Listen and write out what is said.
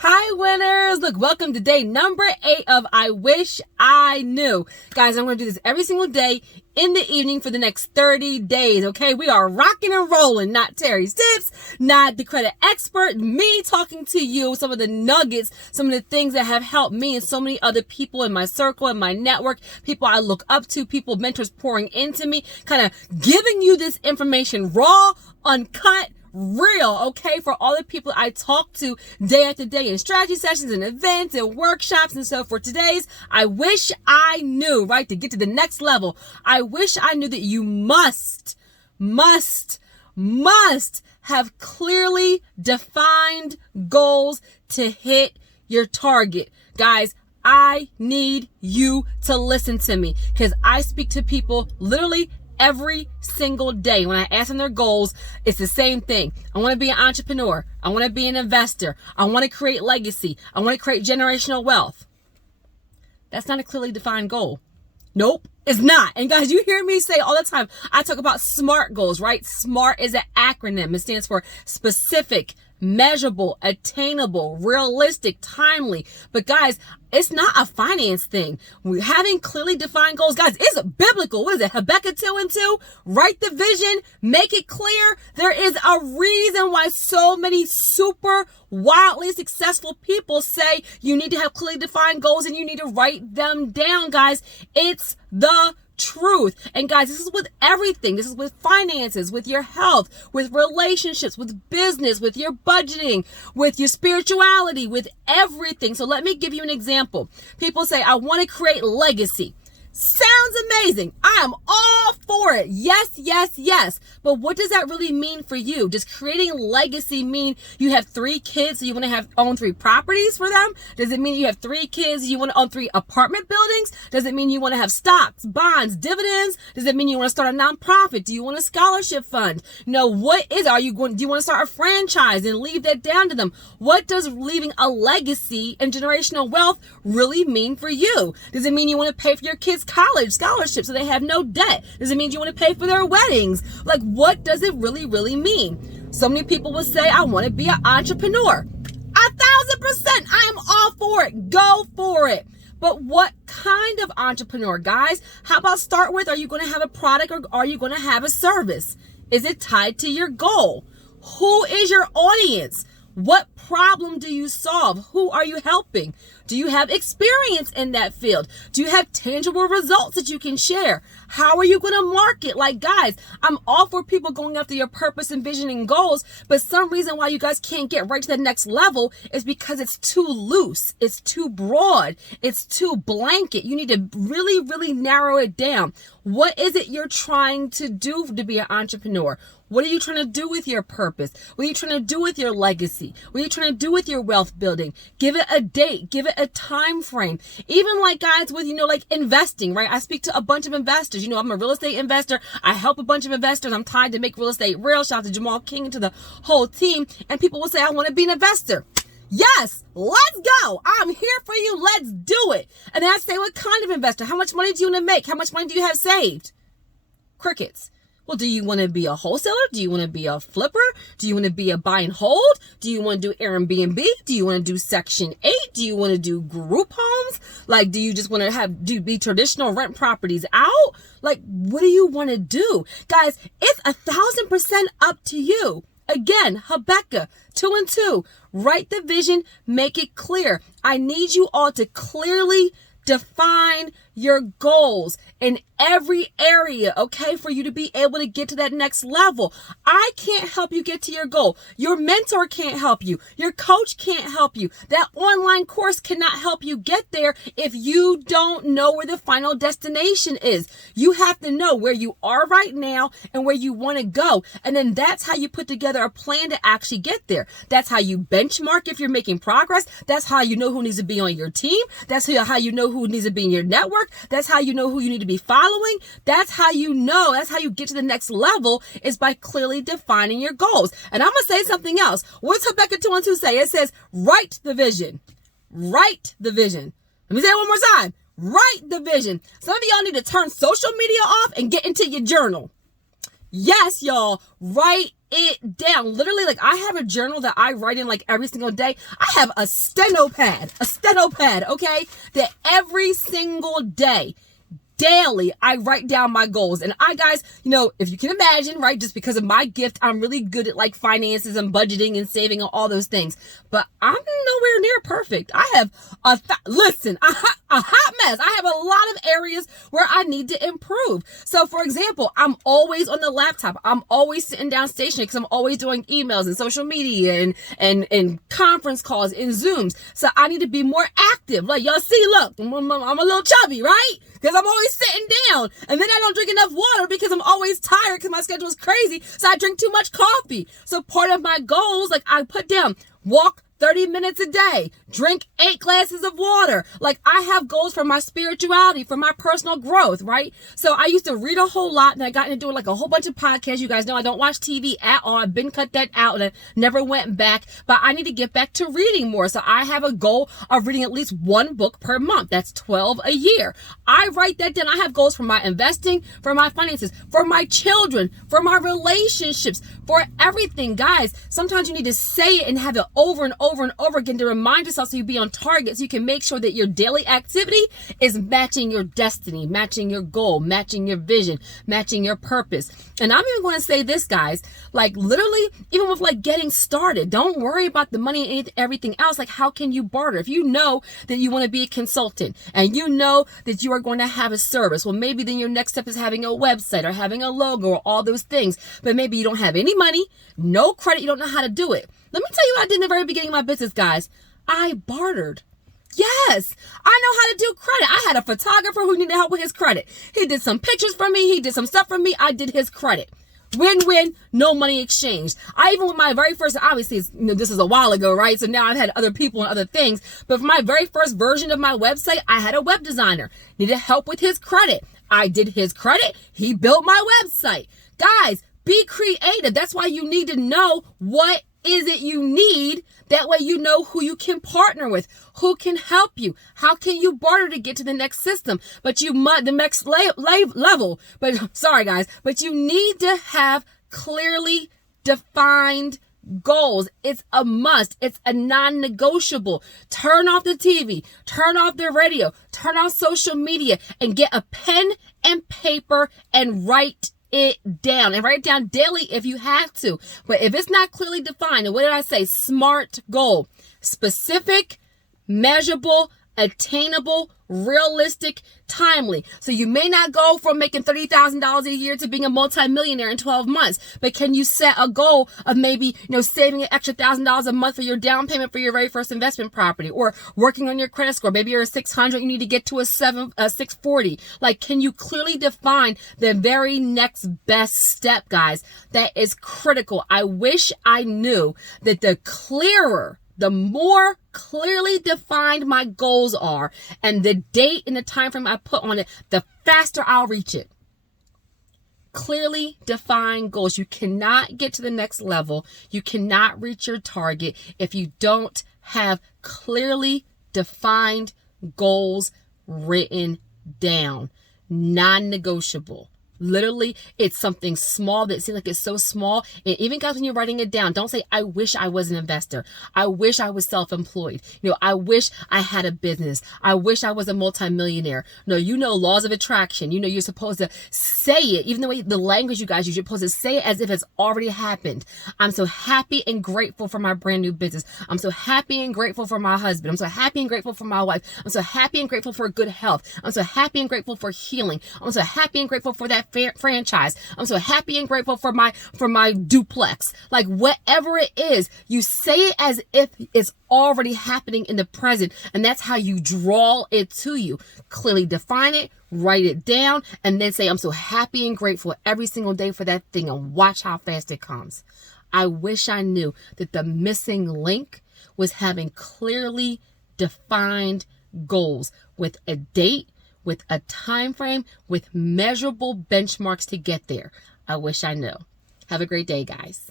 Hi winners! Look, welcome to day number 8 of I Wish I Knew. Guys, I'm going to do this every single day in the evening for the next 30 days, okay? We are rocking and rolling, not Terry's tips, not the credit expert, me talking to you, some of the nuggets, some of the things that have helped me and so many other people in my circle, in my network, people I look up to, people, mentors pouring into me, kind of giving you this information raw, uncut, real, okay, for all the people I talk to day after day in strategy sessions and events and workshops and so forth. Today's I wish I knew, right, to get to the next level. I wish I knew that you must have clearly defined goals to hit your target. Guys, I need you to listen to me because I speak to people literally every single day. When I ask them their goals, it's the same thing. I want to be an entrepreneur. I want to be an investor. I want to create legacy. I want to create generational wealth. That's not a clearly defined goal. Nope, it's not. And guys, you hear me say all the time, I talk about SMART goals, right? SMART is an acronym. It stands for specific, measurable, attainable, realistic, timely. But guys, it's not a finance thing. Having clearly defined goals, guys, is biblical. What is it? Habakkuk 2:2. Write the vision, make it clear. There is a reason why so many super wildly successful people say you need to have clearly defined goals and you need to write them down, guys. It's the truth. And guys, this is with everything. This is with finances, with your health, with relationships, with business, with your budgeting, with your spirituality, with everything. So let me give you an example. People say, I want to create legacy. Sounds amazing. I am all for it. Yes, yes, yes. But what does that really mean for you? Does creating legacy mean you have 3 kids, so you want to own 3 properties for them? Does it mean you have 3 kids, you want to own 3 apartment buildings? Does it mean you want to have stocks, bonds, dividends? Does it mean you want to start a nonprofit? Do you want a scholarship fund? No, what is it? Do you want to start a franchise and leave that down to them? What does leaving a legacy and generational wealth really mean for you? Does it mean you want to pay for your kids' college scholarships so they have no debt? Does it mean you want to pay for their weddings? Like, what does it really mean? So many people will say, I want to be an entrepreneur. 1,000%. I am all for it. Go for it. But what kind of entrepreneur, guys? How about start with, are you going to have a product or are you going to have a service? Is it tied to your goal? Who is your audience? What problem do you solve? Who are you helping? Do you have experience in that field? Do you have tangible results that you can share? How are you going to market? Like, guys, I'm all for people going after your purpose and vision and goals, but some reason why you guys can't get right to the next level is because it's too loose. It's too broad. It's too blanket. You need to really narrow it down. What is it you're trying to do to be an entrepreneur? What are you trying to do with your purpose? What are you trying to do with your legacy? What are you trying to do with your wealth building? Give it a date. Give it a time frame. Even like, guys, with, like investing, right? I speak to a bunch of investors. I'm a real estate investor. I help a bunch of investors. I'm tied to make real estate real. Shout out to Jamal King and to the whole team. And people will say, I want to be an investor. Yes, let's go. I'm here for you. Let's do it. And then I say, what kind of investor? How much money do you want to make? How much money do you have saved? Crickets. Well, do you want to be a wholesaler? Do you want to be a flipper? Do you want to be a buy and hold? Do you want to do Airbnb? Do you want to do Section 8? Do you want to do group homes? Like, do you just want to be traditional rent properties out? Like, what do you want to do? Guys, it's 1,000% up to you. Again, Habakkuk 2:2. Write the vision, make it clear. I need you all to clearly define your goals in every area, okay, for you to be able to get to that next level. I can't help you get to your goal. Your mentor can't help you. Your coach can't help you. That online course cannot help you get there if you don't know where the final destination is. You have to know where you are right now and where you want to go. And then that's how you put together a plan to actually get there. That's how you benchmark if you're making progress. That's how you know who needs to be on your team. That's how you know who needs to be in your network. That's how you know who you need to be following. That's how you know. That's how you get to the next level, is by clearly defining your goals. And I'm going to say something else. What's Habakkuk 2:2 say? It says, write the vision. Write the vision. Let me say it one more time. Write the vision. Some of y'all need to turn social media off and get into your journal. Yes, y'all, write it down. Literally, like I have a journal that I write in like every single day. I have a steno pad, okay? That every single day, daily, I write down my goals. And guys, if you can imagine, right, just because of my gift, I'm really good at like finances and budgeting and saving and all those things. But I'm nowhere near perfect. I have a hot mess. I have a lot of areas where I need to improve. So for example, I'm always on the laptop. I'm always sitting down stationary because I'm always doing emails and social media and conference calls and Zooms. So I need to be more active. Like y'all see, look, I'm a little chubby, right? Because I'm always sitting down, and then I don't drink enough water because I'm always tired because my schedule is crazy. So I drink too much coffee. So part of my goals, like I put down, walk 30 minutes a day, drink 8 glasses of water. Like I have goals for my spirituality, for my personal growth, right? So I used to read a whole lot and I got into doing like a whole bunch of podcasts. You guys know I don't watch TV at all. I've been cut that out and I never went back, but I need to get back to reading more. So I have a goal of reading at least 1 book per month. That's 12 a year. I write that down. I have goals for my investing, for my finances, for my children, for my relationships, for everything. Guys, sometimes you need to say it and have it over and over again to remind yourself so you be on target, so you can make sure that your daily activity is matching your destiny, matching your goal, matching your vision, matching your purpose. And I'm even going to say this, guys, like literally, even with like getting started, don't worry about the money and everything else. Like how can you barter? If you know that you want to be a consultant and you know that you are going to have a service, well, maybe then your next step is having a website or having a logo or all those things, but maybe you don't have any money, no credit, you don't know how to do it. Let me tell you what I did in the very beginning of my business, guys. I bartered. Yes, I know how to do credit. I had a photographer who needed help with his credit. He did some pictures for me. He did some stuff for me. I did his credit. Win-win, no money exchanged. I even with my very first, obviously, this is a while ago, right? So now I've had other people and other things. But for my very first version of my website, I had a web designer. Needed help with his credit. I did his credit. He built my website. Guys, be creative. That's why you need to know what is it you need. That way you know who you can partner with, who can help you, how can you barter to get to the next system, but you must the next level. But sorry guys, but you need to have clearly defined goals. It's a must. It's a non-negotiable. Turn off the TV, turn off the radio, turn off social media, and get a pen and paper and write it down, and write it down daily if you have to. But if it's not clearly defined, and what did I say? SMART goal: specific, measurable, attainable, realistic, timely. So you may not go from making $30,000 a year to being a multimillionaire in 12 months, but can you set a goal of maybe, saving an extra $1,000 a month for your down payment for your very first investment property, or working on your credit score? Maybe you're a 600, you need to get to a 640. Like, can you clearly define the very next best step, guys? That is critical. I wish I knew that the more clearly defined my goals are and the date and the time frame I put on it, the faster I'll reach it. Clearly defined goals. You cannot get to the next level. You cannot reach your target if you don't have clearly defined goals written down. Non-negotiable. Literally, it's something small that seems like it's so small. And even guys, when you're writing it down, don't say, I wish I was an investor. I wish I was self-employed. I wish I had a business. I wish I was a multimillionaire. No, laws of attraction. You're supposed to say it, even the way the language you guys use, you're supposed to say it as if it's already happened. I'm so happy and grateful for my brand new business. I'm so happy and grateful for my husband. I'm so happy and grateful for my wife. I'm so happy and grateful for good health. I'm so happy and grateful for healing. I'm so happy and grateful for that franchise. I'm so happy and grateful for my duplex. Like whatever it is, you say it as if it's already happening in the present, and that's how you draw it to you. Clearly define it, write it down, and then say, I'm so happy and grateful every single day for that thing, and watch how fast it comes. I wish I knew that the missing link was having clearly defined goals with a date, with a time frame, with measurable benchmarks to get there. I wish I knew. Have a great day, guys.